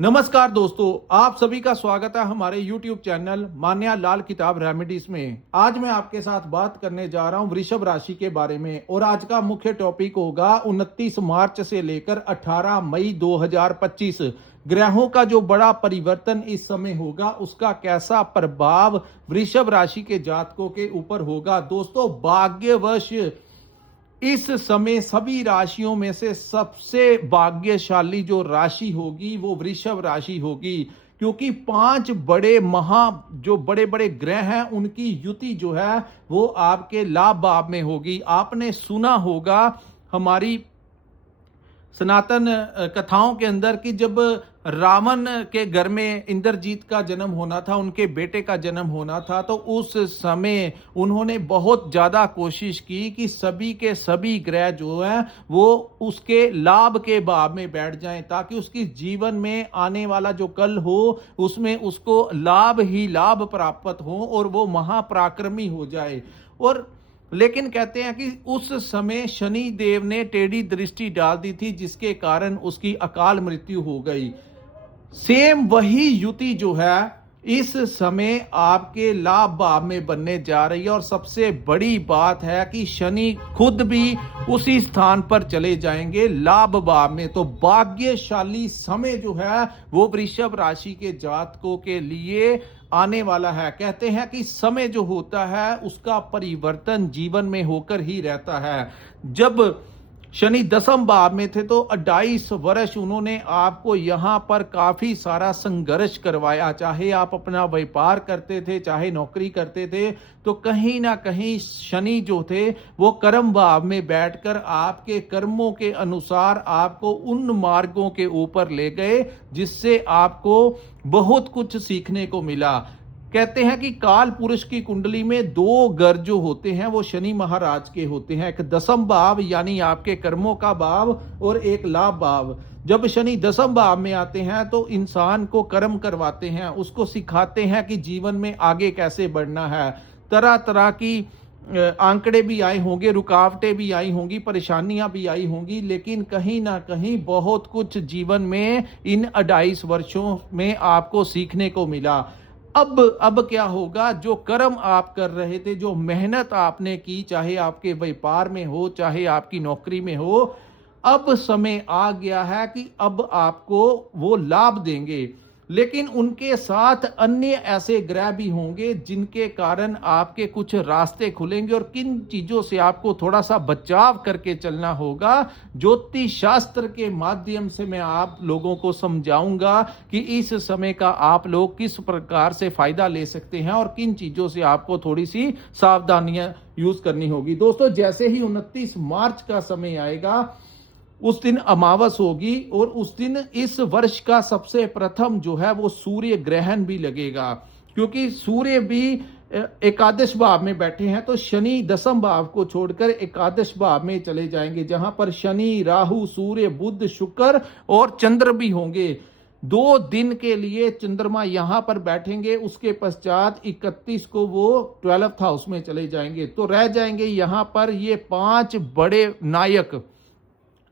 नमस्कार दोस्तों, आप सभी का स्वागत है हमारे YouTube चैनल मान्या लाल किताब रेमेडीज में। आज मैं आपके साथ बात करने जा रहा हूं वृषभ राशि के बारे में और आज का मुख्य टॉपिक होगा 29 मार्च से लेकर 18 मई 2025 ग्रहों का जो बड़ा परिवर्तन इस समय होगा उसका कैसा प्रभाव वृषभ राशि के जातकों के ऊपर होगा। दोस्तों, भाग्यवश इस समय सभी राशियों में से सबसे भाग्यशाली जो राशि होगी वो वृषभ राशि होगी, क्योंकि पांच बड़े बड़े ग्रह हैं उनकी युति जो है वो आपके लाभ भाव में होगी। आपने सुना होगा हमारी सनातन कथाओं के अंदर कि जब रावण के घर में इंद्रजीत का जन्म होना था, उनके बेटे का जन्म होना था, तो उस समय उन्होंने बहुत ज्यादा कोशिश की कि सभी के सभी ग्रह जो है वो उसके लाभ के भाव में बैठ जाएं, ताकि उसकी जीवन में आने वाला जो कल हो उसमें उसको लाभ ही लाभ प्राप्त हो और वो महापराक्रमी हो जाए। और लेकिन कहते हैं कि उस समय शनि देव ने टेढ़ी दृष्टि डाल दी थी, जिसके कारण उसकी अकाल मृत्यु हो गई। सेम वही युति जो है इस समय आपके लाभ भाव में बनने जा रही है। और सबसे बड़ी बात है कि शनि खुद भी उसी स्थान पर चले जाएंगे लाभ भाव में। तो भाग्यशाली समय जो है वो वृषभ राशि के जातकों के लिए आने वाला है। कहते हैं कि समय जो होता है उसका परिवर्तन जीवन में होकर ही रहता है। जब शनि दसम भाव में थे तो 28 वर्ष उन्होंने आपको यहां पर काफी सारा संघर्ष करवाया। चाहे आप अपना व्यापार करते थे, चाहे नौकरी करते थे, तो कहीं ना कहीं शनि जो थे वो कर्म भाव में बैठकर आपके कर्मों के अनुसार आपको उन मार्गों के ऊपर ले गए जिससे आपको बहुत कुछ सीखने को मिला। कहते हैं कि काल पुरुष की कुंडली में दो घर जो होते हैं वो शनि महाराज के होते हैं, एक दसम भाव यानी आपके कर्मों का भाव और एक लाभ भाव। जब शनि दसम भाव में आते हैं तो इंसान को कर्म करवाते हैं, उसको सिखाते हैं कि जीवन में आगे कैसे बढ़ना है। तरह तरह की आंकड़े भी आए होंगे, रुकावटें भी आई होंगी, परेशानियां भी आई होंगी, लेकिन कहीं ना कहीं बहुत कुछ जीवन में इन 28 वर्षों में आपको सीखने को मिला। अब क्या होगा, जो कर्म आप कर रहे थे, जो मेहनत आपने की, चाहे आपके व्यापार में हो चाहे आपकी नौकरी में हो, अब समय आ गया है कि अब आपको वो लाभ देंगे। लेकिन उनके साथ अन्य ऐसे ग्रह भी होंगे जिनके कारण आपके कुछ रास्ते खुलेंगे और किन चीजों से आपको थोड़ा सा बचाव करके चलना होगा। ज्योतिष शास्त्र के माध्यम से मैं आप लोगों को समझाऊंगा कि इस समय का आप लोग किस प्रकार से फायदा ले सकते हैं और किन चीजों से आपको थोड़ी सी सावधानियां यूज करनी होगी। दोस्तों, जैसे ही 29 मार्च का समय आएगा उस दिन अमावस होगी और उस दिन इस वर्ष का सबसे प्रथम जो है वो सूर्य ग्रहण भी लगेगा, क्योंकि सूर्य भी एकादश भाव में बैठे हैं। तो शनि दसम भाव को छोड़कर एकादश भाव में चले जाएंगे, जहां पर शनि, राहु, सूर्य, बुध, शुक्र और चंद्र भी होंगे। 2 दिन के लिए चंद्रमा यहां पर बैठेंगे, उसके पश्चात 31 को वो 12th हाउस में चले जाएंगे। तो रह जाएंगे यहां पर ये 5 बड़े नायक।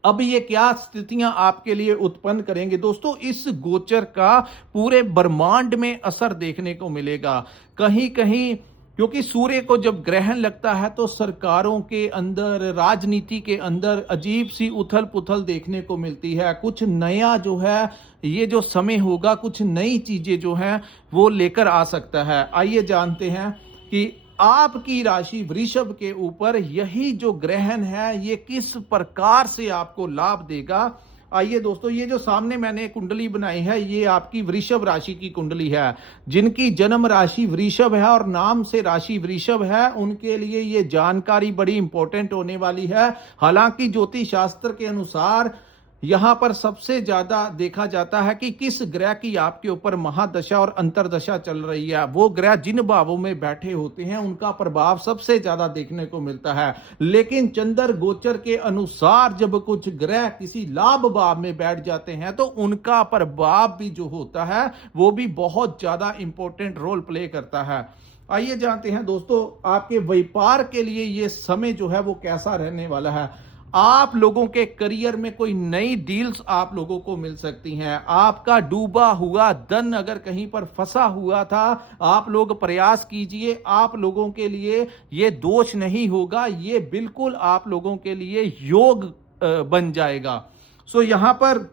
अब ये क्या स्थितियां आपके लिए उत्पन्न करेंगे दोस्तों, इस गोचर का पूरे ब्रह्मांड में असर देखने को मिलेगा। कहीं कहीं क्योंकि सूर्य को जब ग्रहण लगता है तो सरकारों के अंदर, राजनीति के अंदर अजीब सी उथल पुथल देखने को मिलती है। कुछ नया जो है ये जो समय होगा, कुछ नई चीजें जो हैं वो लेकर आ सकता है। आइए जानते हैं कि आपकी राशि वृषभ के ऊपर यही जो ग्रहण है ये किस प्रकार से आपको लाभ देगा। आइए दोस्तों, ये जो सामने मैंने कुंडली बनाई है ये आपकी वृषभ राशि की कुंडली है। जिनकी जन्म राशि वृषभ है और नाम से राशि वृषभ है उनके लिए ये जानकारी बड़ी इंपॉर्टेंट होने वाली है। हालांकि ज्योतिष शास्त्र के अनुसार यहां पर सबसे ज्यादा देखा जाता है कि किस ग्रह की आपके ऊपर महादशा और अंतरदशा चल रही है। वो ग्रह जिन भावों में बैठे होते हैं उनका प्रभाव सबसे ज्यादा देखने को मिलता है। लेकिन चंद्र गोचर के अनुसार जब कुछ ग्रह किसी लाभ भाव में बैठ जाते हैं तो उनका प्रभाव भी जो होता है वो भी बहुत ज्यादा इंपॉर्टेंट रोल प्ले करता है। आइए जानते हैं दोस्तों, आपके व्यापार के लिए ये समय जो है वो कैसा रहने वाला है। आप लोगों के करियर में कोई नई डील्स आप लोगों को मिल सकती हैं। आपका डूबा हुआ धन अगर कहीं पर फंसा हुआ था, आप लोग प्रयास कीजिए, आप लोगों के लिए ये दोष नहीं होगा, ये बिल्कुल आप लोगों के लिए योग बन जाएगा। सो यहां पर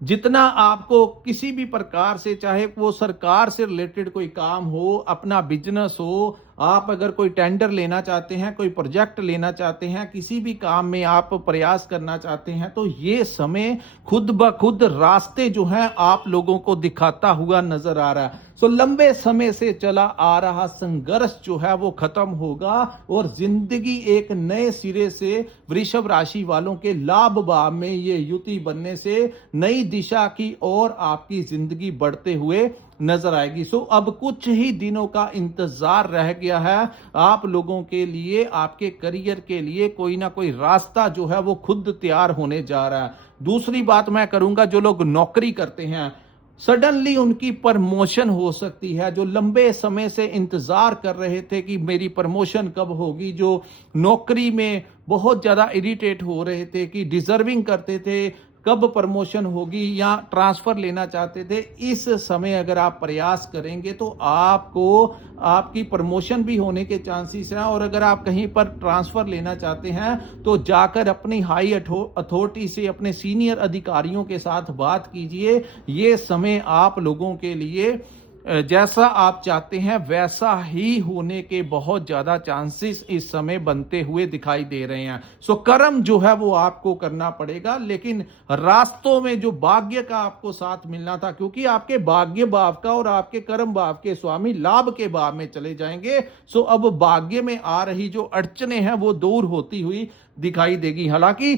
जितना आपको किसी भी प्रकार से, चाहे वो सरकार से रिलेटेड कोई काम हो, अपना बिजनेस हो, आप अगर कोई टेंडर लेना चाहते हैं, कोई प्रोजेक्ट लेना चाहते हैं, किसी भी काम में आप प्रयास करना चाहते हैं, तो ये समय खुद ब खुद रास्ते जो हैं आप लोगों को दिखाता हुआ नजर आ रहा है। सो लंबे समय से चला आ रहा संघर्ष जो है वो खत्म होगा और जिंदगी एक नए सिरे से वृषभ राशि वालों के लाभ भाव में ये युति बनने से नई दिशा की ओर आपकी जिंदगी बढ़ते हुए नजर आएगी। सो अब कुछ ही दिनों का इंतजार रह गया है आप लोगों के लिए, आपके करियर के लिए कोई ना कोई रास्ता जो है वो खुद तैयार होने जा रहा है। दूसरी बात मैं करूंगा, जो लोग नौकरी करते हैं सडनली उनकी प्रमोशन हो सकती है। जो लंबे समय से इंतजार कर रहे थे कि मेरी प्रमोशन कब होगी, जो नौकरी में बहुत ज्यादा इरिटेट हो रहे थे कि डिजर्विंग करते थे कब प्रमोशन होगी या ट्रांसफर लेना चाहते थे, इस समय अगर आप प्रयास करेंगे तो आपको आपकी प्रमोशन भी होने के चांसेस हैं। और अगर आप कहीं पर ट्रांसफर लेना चाहते हैं तो जाकर अपनी हाई अथॉरिटी से, अपने सीनियर अधिकारियों के साथ बात कीजिए। ये समय आप लोगों के लिए जैसा आप चाहते हैं वैसा ही होने के बहुत ज्यादा चांसेस इस समय बनते हुए दिखाई दे रहे हैं। सो कर्म जो है वो आपको करना पड़ेगा, लेकिन रास्तों में जो भाग्य का आपको साथ मिलना था, क्योंकि आपके भाग्य भाव का और आपके कर्म भाव के स्वामी लाभ के भाव में चले जाएंगे। सो अब भाग्य में आ रही जो अड़चने हैं वो दूर होती हुई दिखाई देगी। हालांकि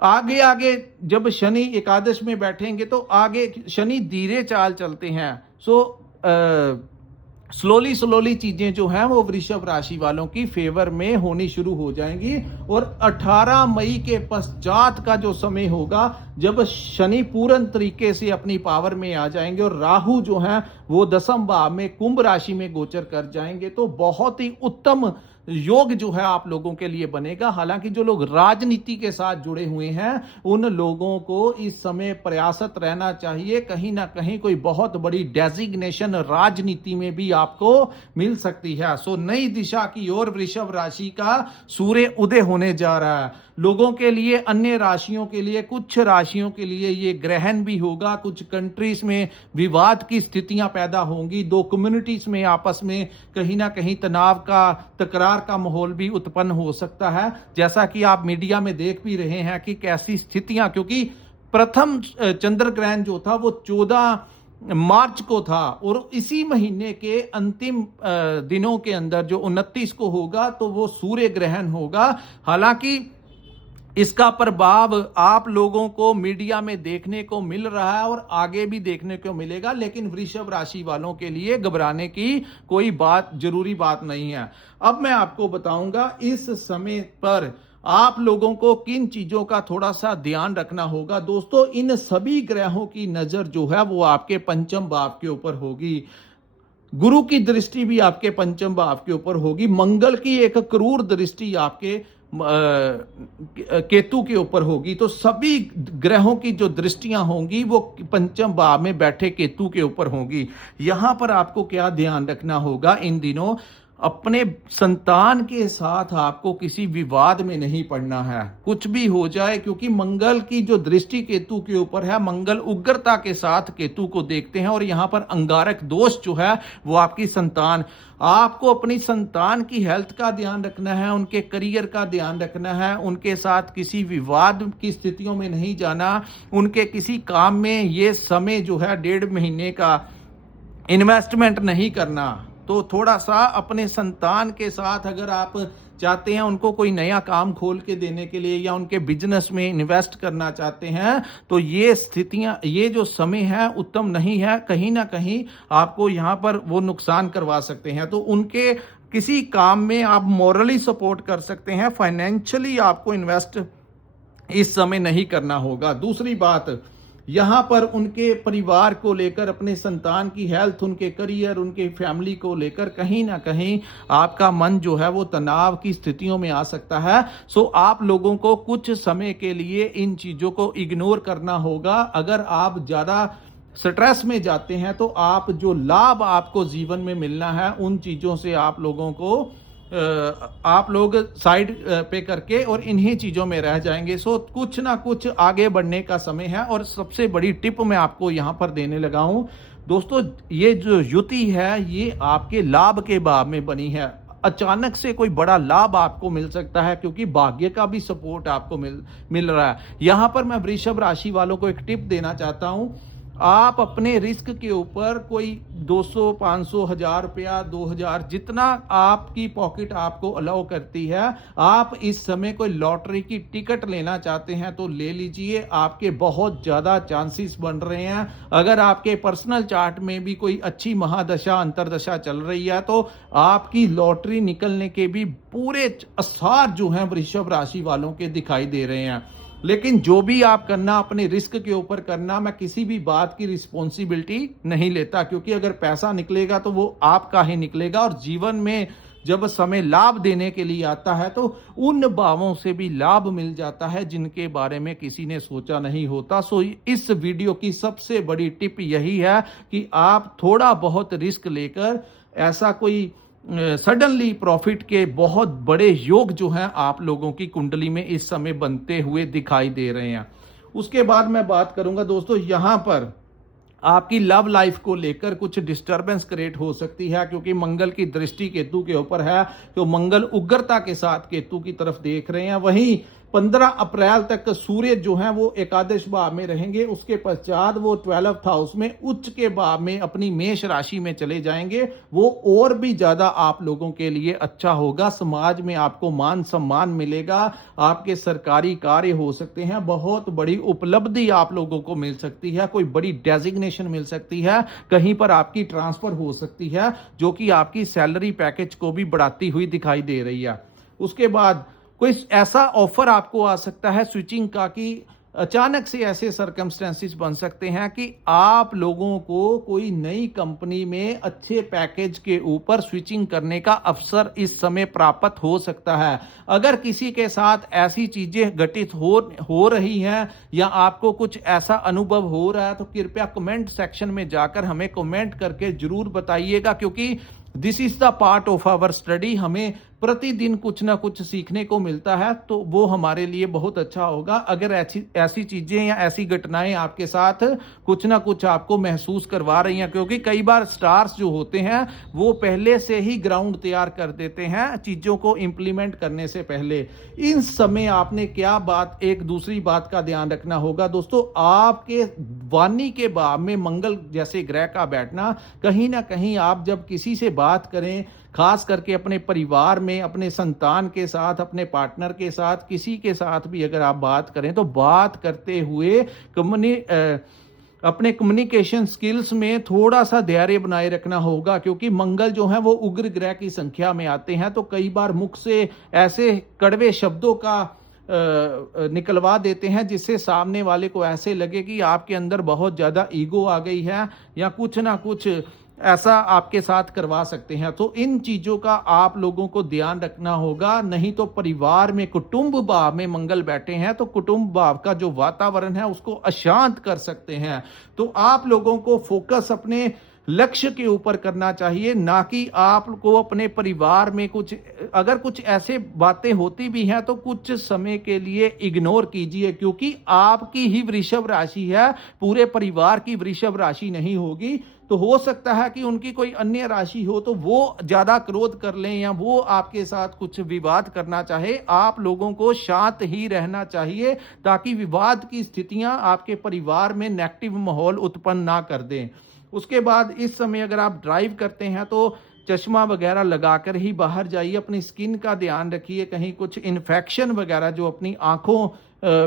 आगे आगे जब शनि एकादश में बैठेंगे तो आगे शनि धीरे चाल चलते हैं। सो स्लोली चीजें जो हैं वो वृषभ राशि वालों की फेवर में होनी शुरू हो जाएंगी। और 18 मई के पश्चात का जो समय होगा जब शनि पूर्ण तरीके से अपनी पावर में आ जाएंगे और राहु जो है वो दसम भाव में कुंभ राशि में गोचर कर जाएंगे, तो बहुत ही उत्तम योग जो है आप लोगों के लिए बनेगा। हालांकि जो लोग राजनीति के साथ जुड़े हुए हैं उन लोगों को इस समय प्रयासरत रहना चाहिए। कहीं ना कहीं कोई बहुत बड़ी डेजिग्नेशन राजनीति में भी आपको मिल सकती है। सो नई दिशा की ओर वृषभ राशि का सूर्य उदय होने जा रहा है। लोगों के लिए, अन्य राशियों के लिए, कुछ राशियों के लिए ये ग्रहण भी होगा। कुछ कंट्रीज में विवाद की स्थितियां पैदा होंगी, दो कम्युनिटीज में आपस में कहीं ना कहीं तनाव का, तकरार का माहौल भी उत्पन्न हो सकता है। जैसा कि आप मीडिया में देख भी रहे हैं कि कैसी स्थितियां, क्योंकि प्रथम चंद्र ग्रहण जो था वो 14 मार्च को था और इसी महीने के अंतिम दिनों के अंदर जो 29 को होगा तो वो सूर्य ग्रहण होगा। हालांकि इसका प्रभाव आप लोगों को मीडिया में देखने को मिल रहा है और आगे भी देखने को मिलेगा, लेकिन वृषभ राशि वालों के लिए घबराने की कोई बात, जरूरी बात नहीं है। अब मैं आपको बताऊंगा इस समय पर आप लोगों को किन चीजों का थोड़ा सा ध्यान रखना होगा। दोस्तों, इन सभी ग्रहों की नजर जो है वो आपके पंचम भाव के ऊपर होगी। गुरु की दृष्टि भी आपके पंचम भाव के ऊपर होगी। मंगल की एक क्रूर दृष्टि आपके केतु के ऊपर होगी। तो सभी ग्रहों की जो दृष्टियां होंगी वो पंचम भाव में बैठे केतु के ऊपर होंगी। यहां पर आपको क्या ध्यान रखना होगा, इन दिनों अपने संतान के साथ आपको किसी विवाद में नहीं पड़ना है, कुछ भी हो जाए, क्योंकि मंगल की जो दृष्टि केतु के ऊपर है, मंगल उग्रता के साथ केतु को देखते हैं और यहां पर अंगारक दोष जो है वो आपकी संतान, आपको अपनी संतान की हेल्थ का ध्यान रखना है, उनके करियर का ध्यान रखना है, उनके साथ किसी विवाद की स्थितियों में नहीं जाना, उनके किसी काम में ये समय जो है 1.5 महीने का इन्वेस्टमेंट नहीं करना। तो थोड़ा सा अपने संतान के साथ अगर आप चाहते हैं उनको कोई नया काम खोल के देने के लिए या उनके बिजनेस में इन्वेस्ट करना चाहते हैं, तो ये स्थितियां, ये जो समय है उत्तम नहीं है। कहीं ना कहीं आपको यहाँ पर वो नुकसान करवा सकते हैं। तो उनके किसी काम में आप मॉरली सपोर्ट कर सकते हैं, फाइनेंशियली आपको इन्वेस्ट इस समय नहीं करना होगा। दूसरी बात, यहाँ पर उनके परिवार को लेकर, अपने संतान की हेल्थ, उनके करियर, उनके फैमिली को लेकर कहीं ना कहीं आपका मन जो है वो तनाव की स्थितियों में आ सकता है। सो आप लोगों को कुछ समय के लिए इन चीज़ों को इग्नोर करना होगा। अगर आप ज़्यादा स्ट्रेस में जाते हैं तो आप जो लाभ आपको जीवन में मिलना है उन चीज़ों से आप लोगों को आप लोग साइड पे करके और इन्हीं चीज़ों में रह जाएंगे। सो कुछ ना कुछ आगे बढ़ने का समय है। और सबसे बड़ी टिप मैं आपको यहाँ पर देने लगा हूँ दोस्तों, ये जो युति है ये आपके लाभ के भाव में बनी है। अचानक से कोई बड़ा लाभ आपको मिल सकता है क्योंकि भाग्य का भी सपोर्ट आपको मिल रहा है। यहाँ पर मैं वृषभ राशि वालों को एक टिप देना चाहता हूँ। आप अपने रिस्क के ऊपर कोई 200, 500, 1000 रुपया, 2000, जितना आपकी पॉकेट आपको अलाउ करती है, आप इस समय कोई लॉटरी की टिकट लेना चाहते हैं तो ले लीजिए। आपके बहुत ज़्यादा चांसेस बन रहे हैं। अगर आपके पर्सनल चार्ट में भी कोई अच्छी महादशा, अंतरदशा चल रही है तो आपकी लॉटरी निकलने के भी पूरे आसार जो हैं वृषभ राशि वालों के दिखाई दे रहे हैं। लेकिन जो भी आप करना अपने रिस्क के ऊपर करना। मैं किसी भी बात की रिस्पॉन्सिबिलिटी नहीं लेता क्योंकि अगर पैसा निकलेगा तो वो आपका ही निकलेगा। और जीवन में जब समय लाभ देने के लिए आता है तो उन भावों से भी लाभ मिल जाता है जिनके बारे में किसी ने सोचा नहीं होता। सो इस वीडियो की सबसे बड़ी टिप यही है कि आप थोड़ा बहुत रिस्क लेकर ऐसा कोई सडनली प्रॉफिट के बहुत बड़े योग जो हैं आप लोगों की कुंडली में इस समय बनते हुए दिखाई दे रहे हैं। उसके बाद मैं बात करूंगा दोस्तों, यहाँ पर आपकी लव लाइफ को लेकर कुछ डिस्टरबेंस क्रिएट हो सकती है क्योंकि मंगल की दृष्टि केतु के ऊपर है। तो मंगल उग्रता के साथ केतु की तरफ देख रहे हैं। वहीं 15 अप्रैल तक सूर्य जो है वो एकादश भाव में रहेंगे। उसके पश्चात वो 12th हाउस में उच्च के भाव में अपनी मेष राशि में चले जाएंगे। वो और भी ज्यादा आप लोगों के लिए अच्छा होगा। समाज में आपको मान सम्मान मिलेगा। आपके सरकारी कार्य हो सकते हैं। बहुत बड़ी उपलब्धि आप लोगों को मिल सकती है। कोई बड़ी डेजिग्नेशन मिल सकती है। कहीं पर आपकी ट्रांसफर हो सकती है जो कि आपकी सैलरी पैकेज को भी बढ़ाती हुई दिखाई दे रही है। उसके बाद कोई ऐसा ऑफर आपको आ सकता है स्विचिंग का कि अचानक से ऐसे सर्कमस्टेंसेस बन सकते हैं कि आप लोगों को कोई नई कंपनी में अच्छे पैकेज के ऊपर स्विचिंग करने का अवसर इस समय प्राप्त हो सकता है। अगर किसी के साथ ऐसी चीजें घटित हो रही हैं या आपको कुछ ऐसा अनुभव हो रहा है तो कृपया कमेंट सेक्शन में जाकर हमें कमेंट करके जरूर बताइएगा क्योंकि this is the part of our study. हमें प्रतिदिन कुछ ना कुछ सीखने को मिलता है तो वो हमारे लिए बहुत अच्छा होगा। अगर ऐसी चीजें या ऐसी घटनाएं आपके साथ कुछ ना कुछ आपको महसूस करवा रही हैं, क्योंकि कई बार स्टार्स जो होते हैं वो पहले से ही ग्राउंड तैयार कर देते हैं चीजों को इंप्लीमेंट करने से पहले। इन समय आपने क्या बात, एक दूसरी बात का ध्यान रखना होगा दोस्तों, आपके वाणी के भाव में मंगल जैसे ग्रह का बैठना, कहीं ना कहीं आप जब किसी से बात करें, खास करके अपने परिवार में, अपने संतान के साथ, अपने पार्टनर के साथ, किसी के साथ भी अगर आप बात करें तो बात करते हुए अपने कम्युनिकेशन स्किल्स में थोड़ा सा धैर्य बनाए रखना होगा क्योंकि मंगल जो है वो उग्र ग्रह की संख्या में आते हैं तो कई बार मुख से ऐसे कड़वे शब्दों का निकलवा देते हैं जिससे सामने वाले को ऐसे लगे कि आपके अंदर बहुत ज्यादा ईगो आ गई है या कुछ ना कुछ ऐसा आपके साथ करवा सकते हैं। तो इन चीजों का आप लोगों को ध्यान रखना होगा। नहीं तो परिवार में कुटुंब भाव में मंगल बैठे हैं तो कुटुंब भाव का जो वातावरण है उसको अशांत कर सकते हैं। तो आप लोगों को फोकस अपने लक्ष्य के ऊपर करना चाहिए, ना कि आपको अपने परिवार में कुछ, अगर कुछ ऐसे बातें होती भी हैं तो कुछ समय के लिए इग्नोर कीजिए क्योंकि आपकी ही वृषभ राशि है, पूरे परिवार की वृषभ राशि नहीं होगी। तो हो सकता है कि उनकी कोई अन्य राशि हो तो वो ज्यादा क्रोध कर लें या वो आपके साथ कुछ विवाद करना चाहे। आप लोगों को शांत ही रहना चाहिए ताकि विवाद की स्थितियां आपके परिवार में नेगेटिव माहौल उत्पन्न ना कर दें। उसके बाद इस समय अगर आप ड्राइव करते हैं तो चश्मा वगैरह लगाकर ही बाहर जाइए। अपनी स्किन का ध्यान रखिए, कहीं कुछ इन्फेक्शन वगैरह जो अपनी आंखों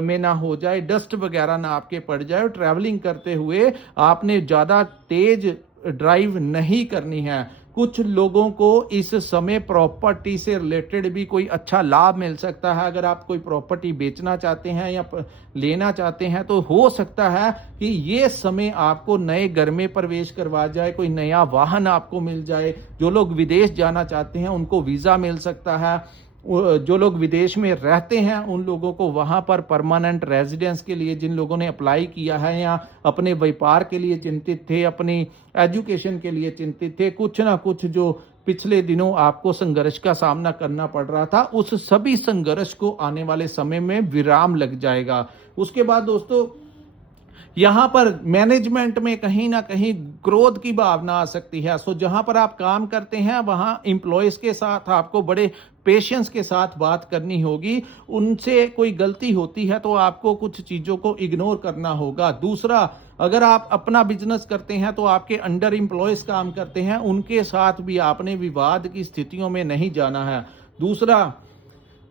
में ना हो जाए, डस्ट वगैरह ना आपके पड़ जाए। ट्रैवलिंग करते हुए आपने ज़्यादा तेज ड्राइव नहीं करनी है। कुछ लोगों को इस समय प्रॉपर्टी से रिलेटेड भी कोई अच्छा लाभ मिल सकता है। अगर आप कोई प्रॉपर्टी बेचना चाहते हैं या लेना चाहते हैं तो हो सकता है कि ये समय आपको नए घर में प्रवेश करवा जाए, कोई नया वाहन आपको मिल जाए। जो लोग विदेश जाना चाहते हैं उनको वीज़ा मिल सकता है। जो लोग विदेश में रहते हैं उन लोगों को वहां पर परमानेंट रेजिडेंस के लिए, जिन लोगों ने अप्लाई किया है या अपने व्यापार के लिए चिंतित थे, अपनी एजुकेशन के लिए चिंतित थे, कुछ ना कुछ जो पिछले दिनों आपको संघर्ष का सामना करना पड़ रहा था, उस सभी संघर्ष को आने वाले समय में विराम लग जाएगा। उसके बाद दोस्तों यहाँ पर मैनेजमेंट में कहीं ना कहीं क्रोध की भावना आ सकती है। सो जहां पर आप काम करते हैं वहां एम्प्लॉयज के साथ आपको बड़े पेशेंस के साथ बात करनी होगी। उनसे कोई गलती होती है तो आपको कुछ चीजों को इग्नोर करना होगा। दूसरा, अगर आप अपना बिजनेस करते हैं तो आपके अंडर एम्प्लॉयज काम करते हैं, उनके साथ भी आपने विवाद की स्थितियों में नहीं जाना है। दूसरा,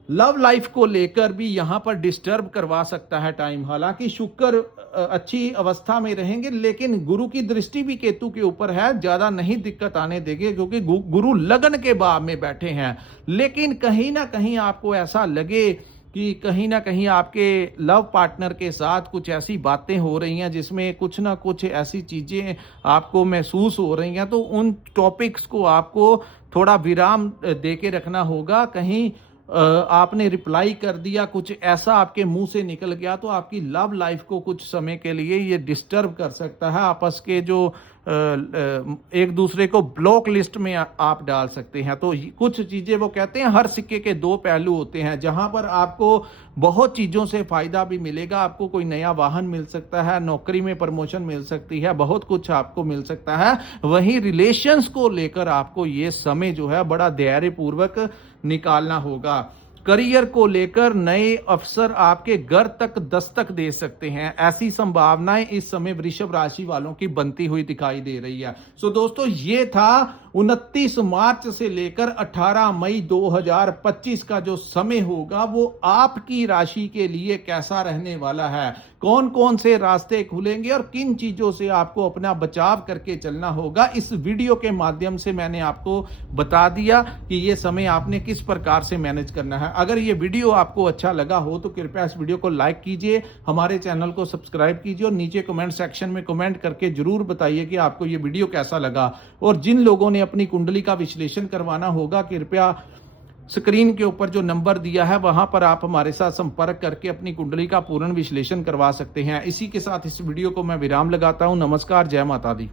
लव लाइफ को लेकर भी यहाँ पर डिस्टर्ब करवा सकता है टाइम। हालांकि शुक्र अच्छी अवस्था में रहेंगे, लेकिन गुरु की दृष्टि भी केतु के ऊपर है, ज्यादा नहीं दिक्कत आने देंगे क्योंकि गुरु लगन के भाव में बैठे हैं। लेकिन कहीं ना कहीं आपको ऐसा लगे कि कहीं ना कहीं आपके लव पार्टनर के साथ कुछ ऐसी बातें हो रही हैं जिसमें कुछ ना कुछ ऐसी चीजें आपको महसूस हो रही हैं, तो उन टॉपिक्स को आपको थोड़ा विराम दे के रखना होगा। कहीं आपने रिप्लाई कर दिया, कुछ ऐसा आपके मुंह से निकल गया तो आपकी लव लाइफ को कुछ समय के लिए ये डिस्टर्ब कर सकता है। आपस के जो एक दूसरे को ब्लॉक लिस्ट में आप डाल सकते हैं। तो कुछ चीजें, वो कहते हैं हर सिक्के के दो पहलू होते हैं। जहां पर आपको बहुत चीजों से फायदा भी मिलेगा, आपको कोई नया वाहन मिल सकता है, नौकरी में प्रमोशन मिल सकती है, बहुत कुछ आपको मिल सकता है। वहीं रिलेशंस को लेकर आपको ये समय जो है बड़ा धैर्यपूर्वक निकालना होगा। करियर को लेकर नए अवसर आपके घर तक दस्तक दे सकते हैं, ऐसी संभावनाएं इस समय वृषभ राशि वालों की बनती हुई दिखाई दे रही है। सो दोस्तों, ये था 29 मार्च से लेकर 18 मई 2025 का जो समय होगा वो आपकी राशि के लिए कैसा रहने वाला है, कौन कौन से रास्ते खुलेंगे और किन चीजों से आपको अपना बचाव करके चलना होगा। इस वीडियो के माध्यम से मैंने आपको बता दिया कि ये समय आपने किस प्रकार से मैनेज करना है। अगर ये वीडियो आपको अच्छा लगा हो तो कृपया इस वीडियो को लाइक कीजिए, हमारे चैनल को सब्सक्राइब कीजिए और नीचे कमेंट सेक्शन में कमेंट करके जरूर बताइए कि आपको ये वीडियो कैसा लगा। और जिन लोगों ने अपनी कुंडली का विश्लेषण करवाना होगा, कृपया स्क्रीन के ऊपर जो नंबर दिया है वहां पर आप हमारे साथ संपर्क करके अपनी कुंडली का पूर्ण विश्लेषण करवा सकते हैं। इसी के साथ इस वीडियो को मैं विराम लगाता हूं। नमस्कार, जय माता दी।